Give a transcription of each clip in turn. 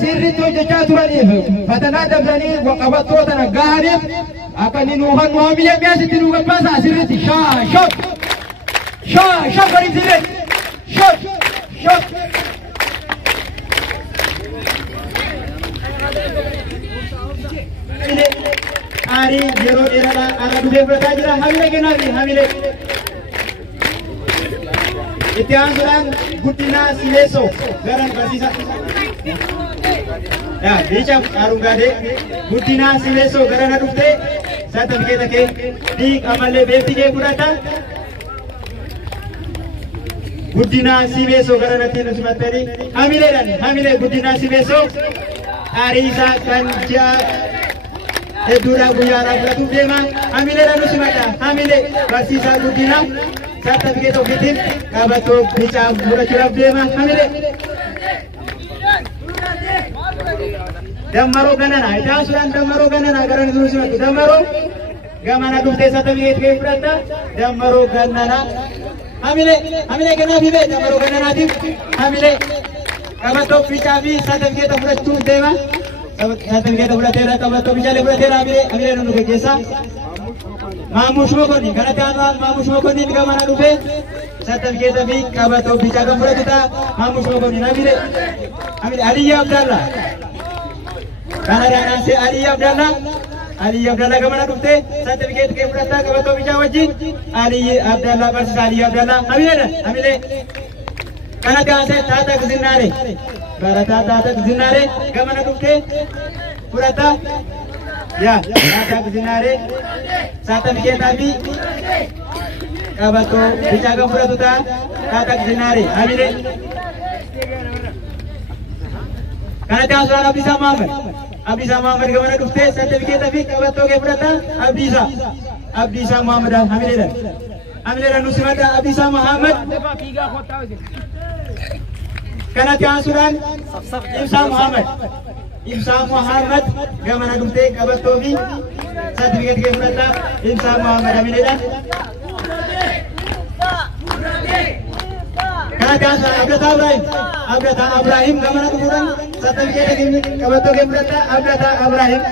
sirriitti hojjechaa turaniif fatanaa dabranii qabattoota nagahaniif akka inni nuuhan waamiyya mi'aasitti nu gabbaasa sirriitti shop bari sirriitti shop Ari yeroo dheeraadhaan ara dhufee fudhataa jira hamilee kennaafi hamilee itti aansuudhaan guddinaa sileessoo garan barsiisa biicha arungaadee guddinaa sileessoo garana dhuftee sartifikeeta kee dhiiqamallee beekti kee fudhata guddinaa sileessoo garanatti nu simattanii hamileedhaan hamilee guddinaa sileessoo aarii isaa kan ji'a hedduudhaa guyyaadhaa fudhatuuf deema hamileedhaan nu simadha hamilee barsiisaa guddinaa sartifikeeta ofiitiin qabattoo bicaa fudhachuudhaaf deema hamilee dammaroo ganana itaan sudhaan dammaroo ganana gara nu simadhu dammaroo gamana dhuftee sartifikeeta kee fudhatta dammaroo ganana hamilee kennaa fi bee dammaroo gananaatiif hamilee qabattoo bicaa fi sartifikeeta fudhachuuf deema sartifikeeta fudhateera qabattoo bicaalee fudhateera hamilee nu gaggeessa Maamush Mokonni kanatti aanuudhaan Maamush Mokonni gamana dhufee sartifikeeta fi qabattoo bicaa kan fudhatu ta'a Maamush Mokonni hamilee Aliyyaa Abdallaa kanadhaan aansee Aliyyaa Abdallaa gamana dhuftee sartifikeeta kee fudhataa qabattoo bicaa wajjin Aliyyaa Abdallaa barsiisaa Aliyyaa Abdallaa hamilee kanatti aansee Taatak Zinnaaree barataa Taatak Zinnaaree gamana dhuftee fudhataa Taatak Zinnaaree sartifikeetaa fi qabattoo bicaa kan fudhatu ta'a Taatak Zinnaaree hamilee kanatti aansuudhaan Abdiisaa Muhammad gamana dhuftee sartifikeetaa fi qabattoo kee fudhataa Abdiisaa Muhammad hamileedhaan nu simadha Abdiisaa Muhammad kanatti aansuudhaan Ibsaa Muhammad gamana dhuftee qabattoo fi sartifikeeta kee fudhataa Ibsaa Muhammad hamileedhaan kanatti aansuudhaan Abdataa Abrahiim gamana dhufuudhaan sartifikeeta kee qabattoo kee fudhataa Abdataa Abrahiim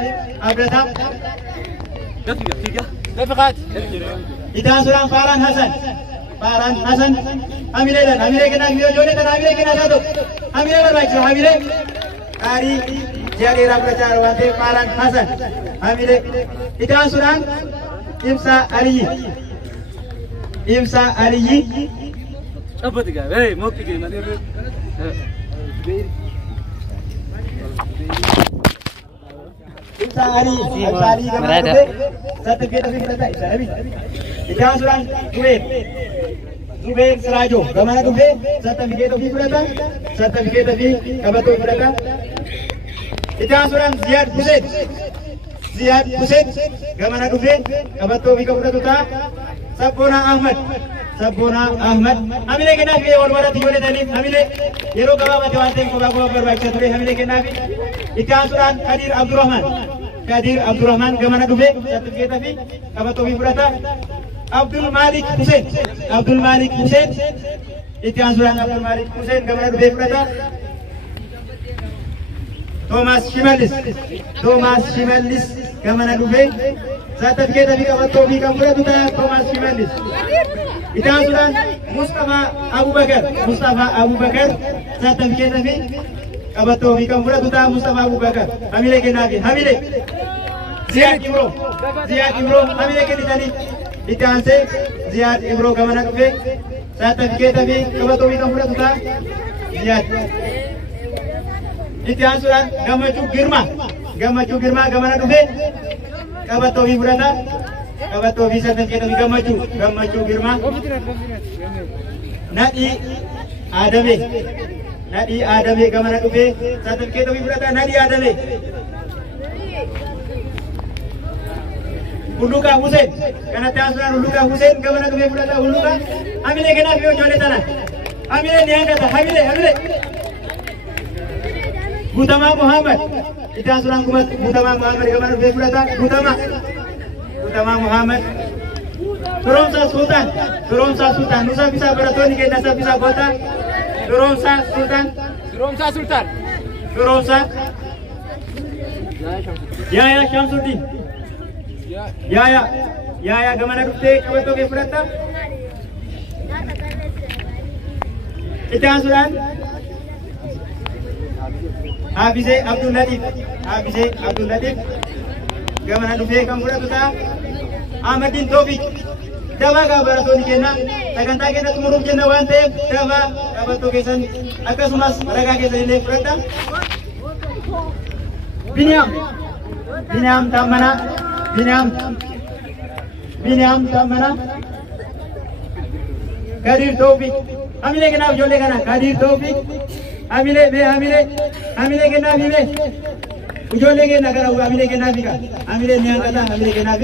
itti aansuudhaan Faaraan Hasan hamileedhaan hamilee kennaa fi ijoollee kana hamilee kennaa taatu hamilee barbaachisa hamilee gaarii ji'a dheeraa fudhachaa jiru waan ta'eef Faaraan Hasan hamilee itti aansuudhaan Ibsaa Aliyyi sartifikeeta fi fudhata itti aansuudhaan Zubeer Siraajoo gamana dhufee sartifikeeta fi fudhata sartifikeeta fi qabattoo fudhata itti aansuudhaan Ziyaad Huseen gamana dhufee qabattoo fi fudhatu ta'a Sabboonaa Ahmad hamilee kennaa fi walmaratti ijoolletaniif hamilee yeroo gabaabate waan ta'eef kophaa barbaachisa ture hamilee kennaa fi itti aansuudhaan Kadir Abdurrahman gamana dhufee sartifikeeta fi qabattoo fi fudhata Abdul Malik Hussein itti aansuudhaan Abdul Malik Hussein gamana dhufee fudhata Toomaas Shimallis gamana dhufee sartifikeeta fi qabattoo fi kan fudhatu ta'a Toomaas Shimallis itti aansuudhaan Mustafaa Abubakar sartifikeeta fi qabattoo fi kan fudhatu ta'a Mustafaa Abubakar hamilee kennaa fi hamilee Ziyaad Ibroo hamilee kennitanii itti aansee Ziyaad Ibroo gamana dhufee sartifikeeta fi qabattoo fi kan fudhatu ta'a Ziyaad itti aansuudhaan Gammachuu Girmaa gamana dhufee qabattoo fi fudhata qabattoo fi sartifikeeta fi Gammachuu Girmaa Nadhii Adamee gamana dhufee sartifikeeta fi fudhata Nadhii Adamee Hulluqaa Huseen kanatti aansuudhaan Hulluqaa Huseen gamana dhufee fudhata Hulluqaa hamilee kennaa fi ijoollee tana hamilee ni hangata hamilee Gutamaa Muhammad itti aansuudhaan Gutamaa Muhammad gamana dhufee fudhata Gutamaa Muhammad Firoomsaa Sultaan nu sabbisaa barattoonni keenya sabbisaa goota Firoomsaa Sultaan Firoomsa. Yaayaa Shamsuddin. Yaayaa gamana dhuftee qabattoo kee fudhatta. Itti aansuudhaan Haafizee Abdul Latiif gamana dhuftee kan fudhatu ta'a. Ahmadiin Toofiq dabaa gaa barattoonni kenna sagantaa keenya xumuruuf jenna waan ta'eef dabaa qabattoo keessan akkasumas ragaa keessan illee fudhadha. Biniyaam Tammana Kadir Toofiq hamilee kennaaf ijoollee kana Kadir Toofiq hamilee kennaaf himee ijoollee kenna gara hamilee kennaaf hiika hamilee ni hangata hamilee kennaaf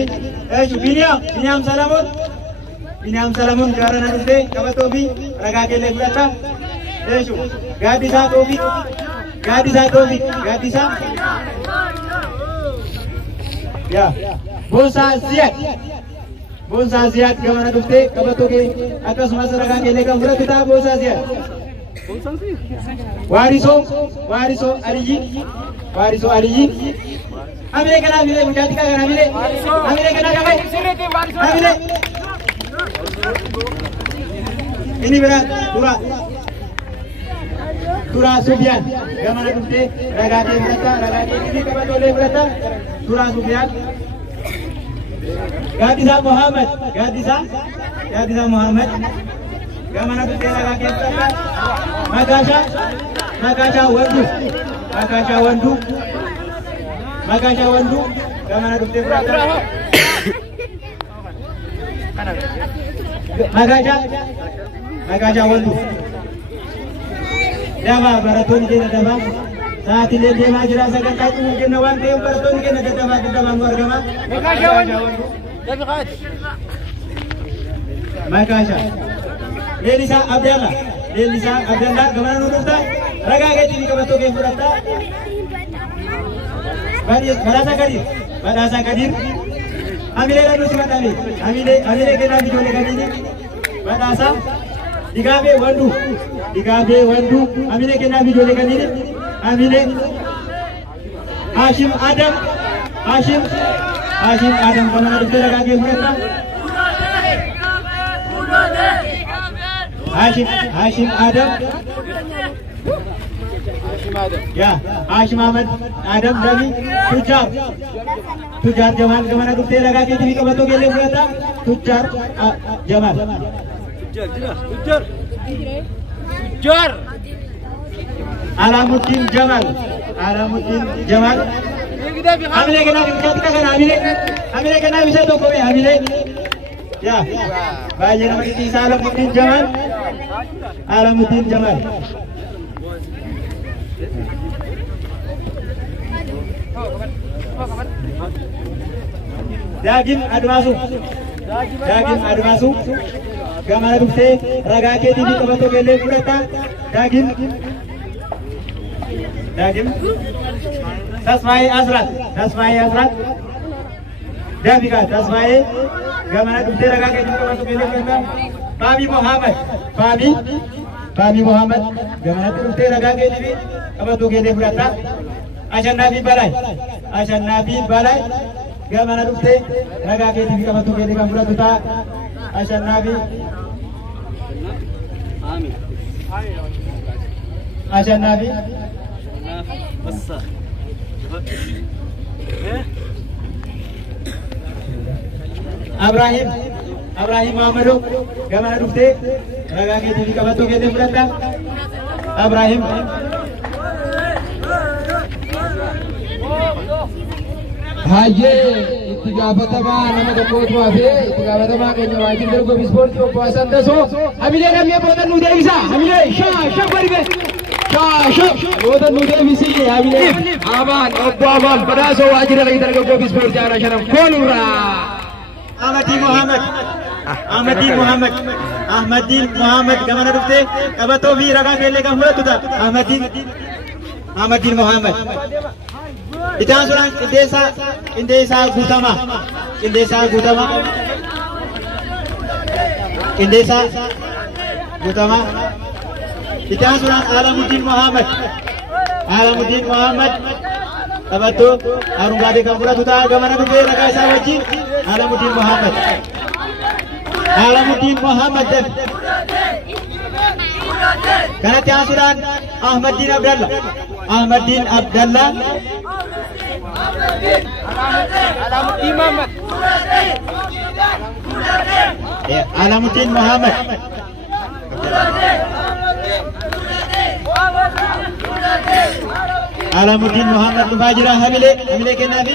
Biniyaam Salamoon gaarana dhuftee qabattoo fi ragaa keellee fudhata. Gaaddisaa Toofiq Boonsaa Ziyaad gamana dhuftee qabattoo kee akkasumas ragaa keellee kan fudhatu ta'a. Boonsaa Ziyaad Waarisoo Aliyyi hamilee kanaaf himee mucaa xiqqaa kana hamilee kanaaf hamilee ini berat Turaa Sufyaan gamana dhuftee ragaa kee ini qabattoolee fudhata. Turaa Sufyaan Gaaddisaa Muhammad gamana dhuftee ragaa kee fudhata. Makaashaa Wanduu gamana dhuftee fudhata. Makaashaa Wanduu dabaa barattoonni keenya dabaa sa'aatiilee deemaa jira sagantaa xumur kenna waan ta'eef barattoonni keenya daddabaan nu argama. Makaashaa Leellisaa Abdallaa gamana nu dhufta ragaa keetii fi qabattoo kee fudhatta. Badhaasaa Kadir hamilee dhabuu si badhaame hamilee kennaaf ijoollee kamiini badhaasaa Digaabee Wanduu hamilee kennaaf ijoollee kamiini hamilee Haashim Adam gamana dhuftee ragaa kee fudhatta. Haashim Adam Haashim Ahmad Adam Rabi Tujjar Jamal gamana dhuftee ragaa keetii fi qabattoo keellee fudhata. Tujjar Jamal Alamuddin Jamal hamilee kennaaf mucaa xiqqaa kana hamilee kennaaf isa tokko mee hamilee baay'ee nama dhidhiisaa Alamuddin Jamal Daagim Admaasuu gamana dhuftee ragaa keetii fi qabattoo keellee fudhata. Daagim Tasfaayee Asrat Daafika Tasfaayee gamana dhuftee ragaa keetii fi qabattoo keellee fudhata. Faabii Mohaammed gamana dhuftee ragaa keetii fi qabattoo keellee fudhata. Ashannaafi Balay gamana dhuftee ragaa keetii fi qabattoo keellee kan fudhatu ta'a. Ashannaafi Abrahim Muhammadu gamana dhuftee ragaa keetii fi qabattoo keellee fudhata. Abrahim Hayyee itti gaafatamaa nama tokkootu hafee itti gaafatamaa keenya waajjira dargaggoon ispoortii obbo Hasan Dasoo hamilee namni boodan nu deebisa hamilee boodan nu deebisi hamilee obbo Abaan badhaasoo waajjira dargaggoon ispoortii aanaa Sharaf koolurraa. Ahmadiin Muhammad gamana dhuftee qabattoo fi ragaa keellee kan fudhatu ta'a. Ahmadiin Muhammad itaan suraan qindeessaa guutamaa itaan suraan Alamuddin Muhammad Alamuddin Muhammad taphattuu arungaadee kan fudhatu ta'a gamana dhufee ragaa isaa wajjin Alamuddin Muhammad. Alamuddin Muhammad kanatti aansuudhaan Ahmaddin Abdallah. Ahmaddin Abdallah. Alamuddin Muhammad. Alamuddin Muhammad. Alamuddin Muhammad dhufaa jira. Hamilee kennaafi.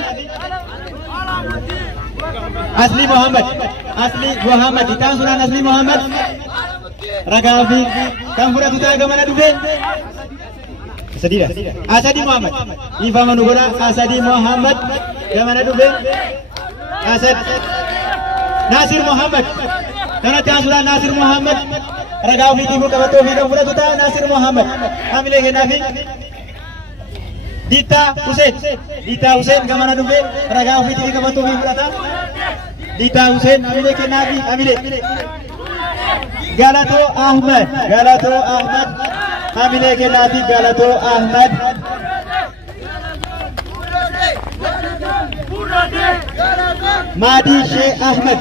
Asli Muhammad. Asli Muhammad. Itti aansuudhaan Asli Muhammad. Ragaa fi kan fudhatu ta'a gamana dhufee. Asadi Muhammad. Ifama nu godha Asadi Muhammad gamana dhufee. Asad. Nasir Muhammad. Kanatti aansuudhaan Nasir Muhammad. Ragaa ofiitii qabatoo fi kan fudhatu ta'a Nasir Muhammad. Hamilee kennaafi. Dita Hussein gamana dhufee ragaa ofiitii qabatoo fi fudhata. Dita Hussein hamilee kennaafi. Hamilee. Galato Ahmad. Hamilee kennaafi Galato Ahmad. Madi Sheikh Ahmad.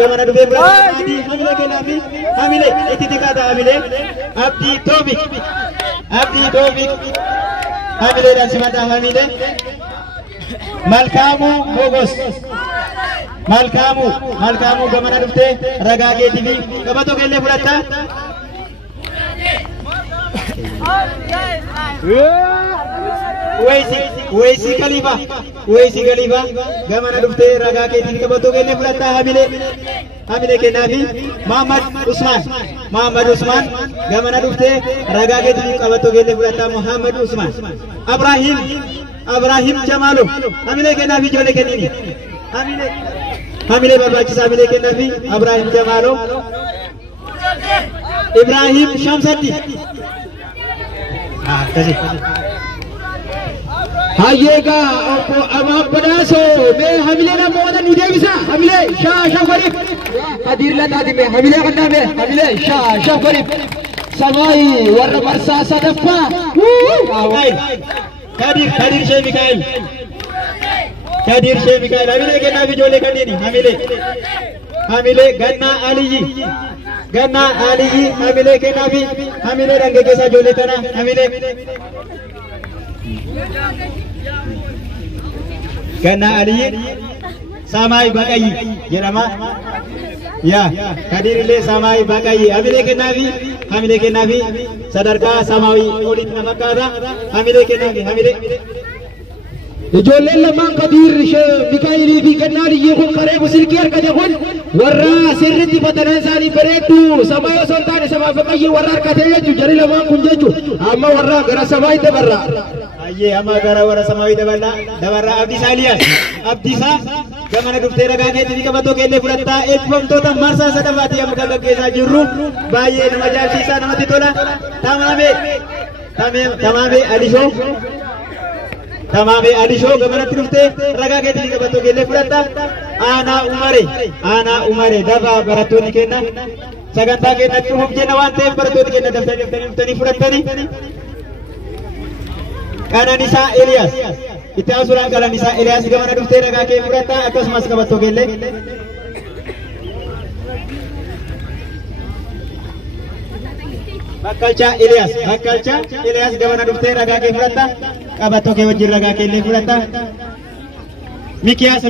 Gamana dhufee fudhata. Hamilee kennaafi. Hamilee itti xiqqaata hamilee. Abdi Tawfiq. Hamilee dansimadha hamilee. Malkaamu Mogos. Malkaamu gamana dhuftee ragaa keetii fi qabatoo keellee fudhatta. Uweysi Khalifa gamana dhuftee ragaa keetii fi qabatoo keellee fudhatta. Hamilee kennaafi. Muhammad Usman gamana dhuftee ragaa keetii fi qabatoo keellee fudhatta. Muhammad Usman. Abrahim Jamalu hamilee kennaafi ijoollee kennini. Hamilee barbaachisaa hamilee kennaafi Abrahim Jamalu. Ibrahim Shamsaddi. Hayyeega obbo Amaaf Badhaasoo mee hamilee namoota nu deebisa. Hamilee shaashaf godhif. Hadiir lataati mee hamilee kannaa mee hamilee shaashaf godhif. Samaayi warra marsaa sadaffaa. Kadir Sheikh Mikael. Hamilee kennaafi ijoollee kanneen hamilee Gannaa Aliyyi. Hamilee kennaafi. Hamilee dhangaggeessaa ijoollee tana hamilee. Gannaa Aliyyi. Samaayi Baqayyi jedhama. Kadir illee Samaayi Baqayyi. Hamilee kennaafi. Sadarkaa Samaawi olitti nama fakkaata. Hamilee kennaafi. Ijoolleen lamaan Kadir Mikaa'ilii fi Gannaa Aliyyi kun kareebu silkii argate kun warra sirriitti fatanaa isaanii bareeddu Samaa osoo hin taane Samaa Baqayyi warra argate jechuudha. Jarri lamaan kun jechuudha. Amma warra gara Samaa dabarra. Amma gara warra Samaawi dabarra Abdiisaa Eliyaas. Abdiisaa gamana dhuftee ragaa keetii fi qabatoo keellee fudhattaa. Eebbifamtoota marsaa sadaffaatti amma kan gaggeessaa jirru baay'ee nama ajaa'ibsiisaa namatti tola. Tamaamee Alishoo gamanatti dhuftee ragaa keetii fi qabatoo keellee fudhattaa. Aanaa Umare dabaa barattoonni kenna. Sagantaa keenyatti dhufuuf jenna waan ta'eef barattoonni kenna daftanii fudhattanii. Qananiisaa Eliyaas. Itti aansuudhaan Qananiisaa Eliyaas gamana dhuftee ragaa kee fudhattaa akkasumas qabatoo keellee. Bakkalchaa Eliyaas gamana dhuftee ragaa kee fudhattaa qabatoo kee wajjin ragaa keellee fudhattaa. Mikiyaas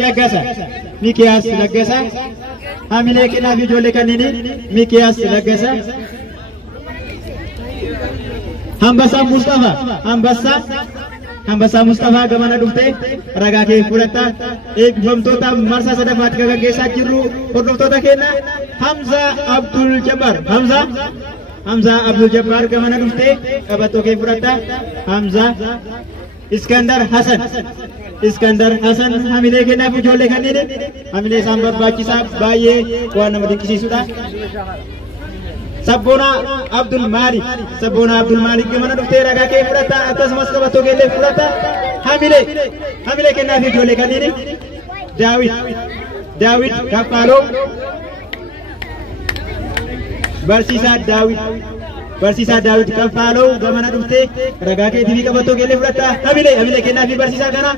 Laggasa. Hamilee kennaafi ijoollee kanneen Mikiyaas Laggasa. Hambassaa Mustafaa gamana dhuftee ragaa kee fudhattaa. Eebbifamtoota marsaa sadaffaatti kan gaggeessaa jirru hordoftoota keenya Hamza Abdul Jabbar gamana dhuftee qabatoo kee fudhattaa. Hamza. Iskandar Hasan hamilee kennaaf ijoollee kanneen hamilee isaan barbaachisaa baay'ee waan nama dinqisiisudha. Sabboona Abdul Malik gamana dhuftee ragaa kee fudhattaa akkasumas qabatoo keellee fudhattaa. Hamilee kennaaf ijoollee kanneen Daawit Kaffaaloo. Barsiisaa barsiisaa Daawit Kaffaaloo gamana dhuftee ragaa keetii fi qabattoo keellee fudhatta. Hamilee kennaa fi barsiisaa kana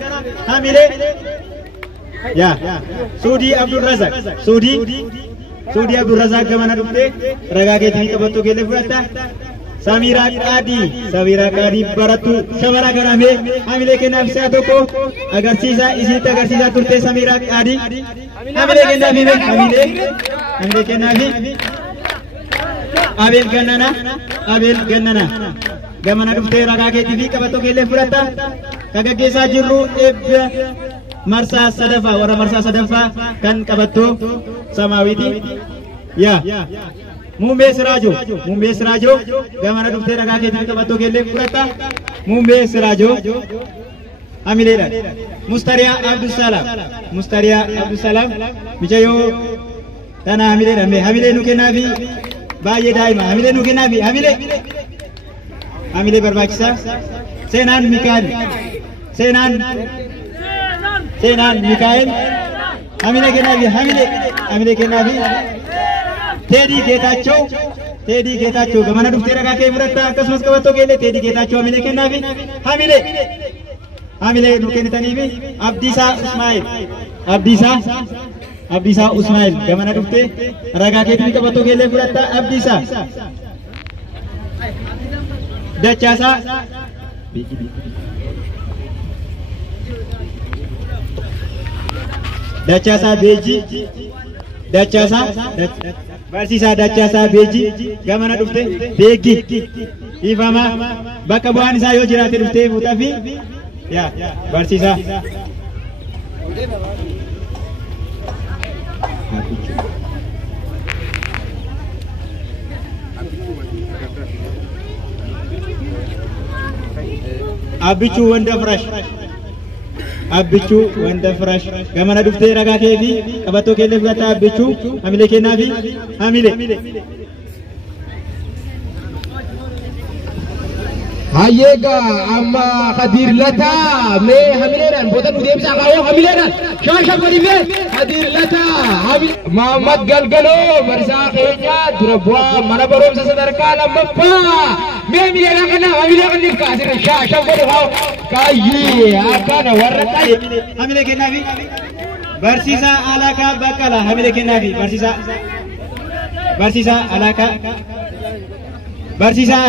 hamilee. Yaa Suudii Abdulrazak Suudii Abdulrazak gamana dhuftee ragaa keetii fi qabattoo keellee fudhatta. Samiraa Qaadii barattu shamara kanamee hamilee kennaaf isaa tokko agarsiisaa isitti agarsiisaa turte Samiraa Qaadii hamilee kennaaf hamilee kennaaf Abeel Gannana gamana dhuftee ragaa keetii fi qabattoo keellee fudhatta. Gaggeessaa jirru eebba marsaa sadaffaa warra marsaa sadaffaa kan qabattoo Samaawiiti. Yaa Muummee Siraajoo gamana dhuftee ragaa keetii fi qabattoo keellee fudhatta. Muummee Siraajoo hamileedhaan. Mustariyaa Abdusalaam mijayyoo tana hamileedhaan. Hamilee nu kennaafi baay'ee daa'ima. Hamilee nu kennaafi hamilee barbaachisaa. Seenaan Mikaa'el hamilee kennaafi hamilee kennaafi. Teedii Geetaachoo gamana dhuftee ragaa kee fudhatta. Akkasumas qabattoo keellee Teedii Geetaachoo hamilee kennaafi hamilee nu kennitaniifi. Abdiisaa Usmaa'el gamana dhuftee ragaa keetii fi qabattoo keellee fudhatta. Abdiisaa Dachaasaa Beejii barsiisaa Dachaasaa Beejii gamana dhufte beekki ifamaa bakka bu'aan isaa yoo jiraate dhuftee fuutaa fi barsiisaa Abbichuu wanda firash gamana dhuftee ragaa kee fi qabattoo keellee fudhatta. Abbichuu hamilee kennaa fi hamilee. Hayyega amma Khadir Lata me hamileedhaan booda nu deebisaa kaawoo hamileedhaan shaasha godhifee Khadir Lata Muhammad Galgaloo barsiisaa keenya dura bu'aa mana barumsa sadarkaa lammaffaa me hamileedhaan kana hamilee kanniif kaasirra shaasha godhu kaayyee akkana warra taa'e hamilee kennaa fi barsiisaa Alaakaa Baqqalaa hamilee kennaa fi barsiisaa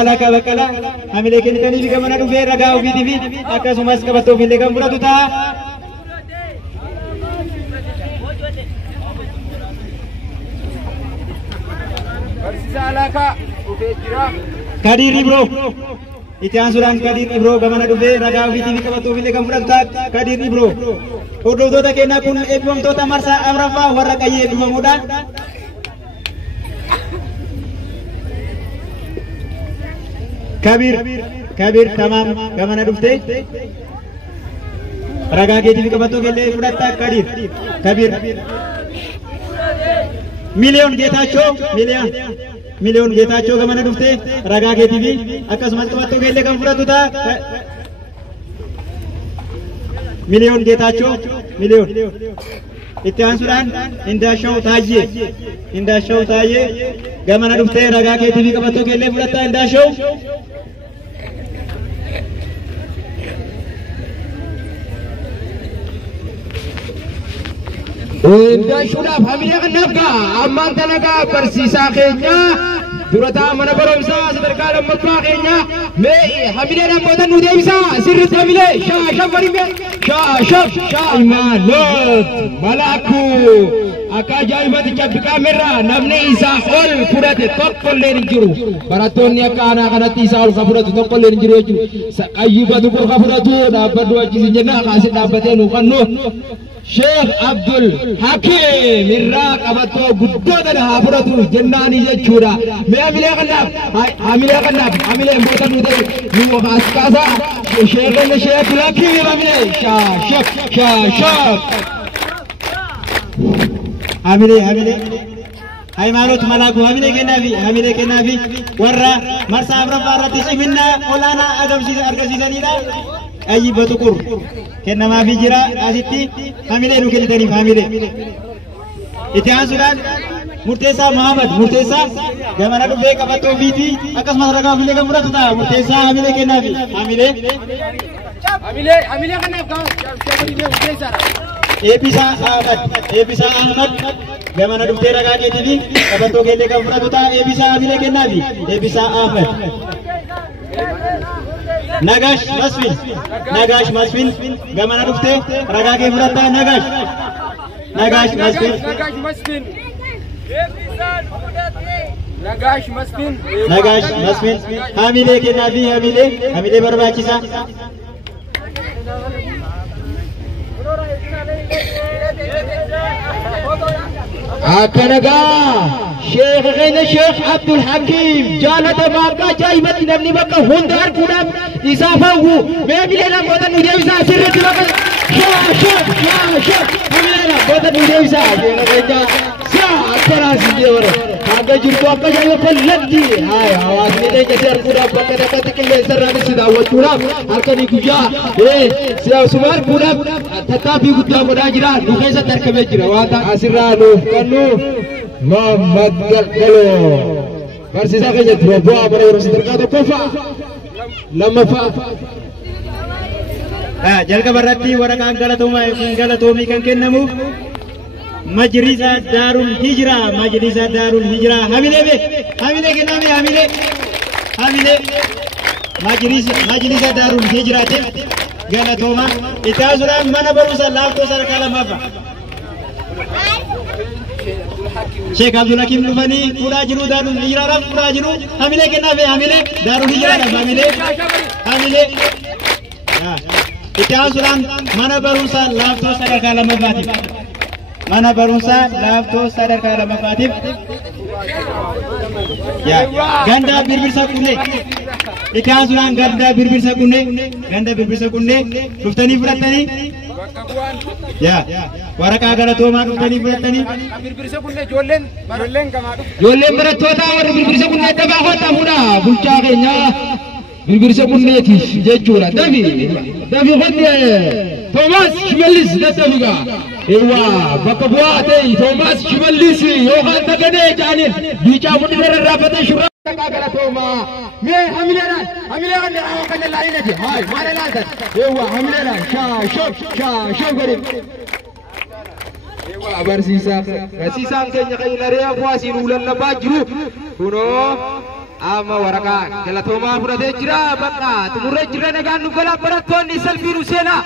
Alaakaa Baqqalaa hamilee kennitanii fi gamana dhufee ragaa ofiitii fi akkasumas qabattoo ofiillee kan fudhatu ta'a. barsiisaa Alaakaa dhufee jira. Kadir Ibroo itti aansuudhaan Kadir Ibroo gamana dhufee ragaa ofiitii fi qabattoo ofiillee kan fudhatu ta'a. Kadir Ibroo hordoftoota keenyaa kun eebbifamtoota marsaa afuraffaa warra qayyee eebbifamuudha. Kabir tamam gamana dhufte ragaa keetii fi qabattoo keellee fudhatta. Kabir miliyoon Geetaachoo gamana dhufte ragaa keetii fi akkasumas qabattoo keellee kan fudhatu ta'a. Miliyoon Geetaachoo itti aansuudhaan Indaashaw Taayyee gamana dhufte ragaa keetii fi qabattoo keellee fudhatta. Indaashaw Indaashuudhaaf hamilee kannaaf gaa ammaan tana gaa barsiisaa keenya durataa mana barumsaa sadarkaa lammaffaa keenya mee hamileedhaan booda nu deebisaa sirriitti hamilee shaashaf godhime Imaanoot Malaakuu akka ajaa'ibaticha biqaamerraa namni isaa ol fudhate tokkollee hin jiru. Barattoonni akka aanaa kanatti isaa ol ka fudhatu tokkollee hin jiru jechuudha. Qayyifatu kun ka fudhatu dhaabbadhu achiisin jennaa kaasee dhaabbatee nuuf kannu Sheikh Abdul Hakim irraa qabattoo guddoota haa fudhatu jennaanii jechuudha. Mee hamilee kannaaf hamilee booda nu ta'e nu kaas kaasaa Sheikh Abdul Hakim hamilee shaashaf hamilee Hayimaanoot Malaakuu hamilee kennaafi warra marsaa afuraffaa irratti cimina olaanaa argisiisanidha. Qayyifatu kun kennamaafii jira asitti hamilee nu kennitaniif hamilee. Itti aansuudhaan Murteessaa gamana dhufee qabattoo fiiti akkasumas ragaa hamilee kan fudhatu ta'a murteessaa hamilee kennaafi hamilee kanaaf murteessaadha. Eebbisaa Ahmad gamana dhuftee ragaa keetii fi qabattoo keellee kan fudhatu ta'a eebbisaa hamilee kennaafi eebbisaa Ahmad. Nagash Masfin gamana dhuftee ragaa kee fudhatta Nagash Masfin hamilee kennaafi hamilee barbaachisa. Akanaga Sheikh Ghayna Sheikh Abdul Hakim Jalata Maka Jaibat Namni Baka Hundar Kudam Isafawu Mebilena Kota Nudevisa Sirri Baka Shah Hamilena Kota Nudevisa Ghayna Akara Sindewara Aga Jurko Akka Jaya Palladdi Hai Awas Nide Jasar Kudam Baka Dapat Kille Sarani Sidawat Kudam Arkani Kuja Siya Sumar Kudam Tetapi Kudam Mudajira Nukhaisa Tarkame Jira Wata Asiranu Kanu Muhammad Galgalo Barsisa kanya dua buah pada orang seterkata kofa lama fa jalka barratti waraqaan galatoomii kan kennamu majlisa daarul hijra hamilee kenname hamilee majlisa daarul hijraate galatooma itaasuudhaan mana barumsa laaftoo sadarkaa lammaffaa Sheikh Abdul Hakim Lufani pura jiru darul hijrah pura jiru hamilee kennafe hamilee darul hijrah hamilee itaasuudhaan mana barumsa laaftoo sadarkaa lammaffaatiif ganda birbirsa kunne itaasuudhaan ganda birbirsa kunne dhuftanii fudhatanii waraqaa galatoomaa dhuftanii fudhatanii ijoolleen barattoota warri birbirsa kunne dabaa hodhamuudha bulchaa keenya birbirsa kunneetiif jechuudha dafi hodhe Toomaas Shimallis dadhabiga bakka bu'aa ta'e Toomaas Shimallis yookaan Taganee jaaniin biicaa mudhii irraafate shurraa galatoomaa mee hamilee kan laalinati hai maal laatan hamileedhaan shoo godhe barsiisaan keenya kan laree afuasiin ulallabaa jiru kunoo amma waraqaa galatoomaa fudhatee jira bakka xumurree jira nagaan nu galaa barattoonni salphiin seenaa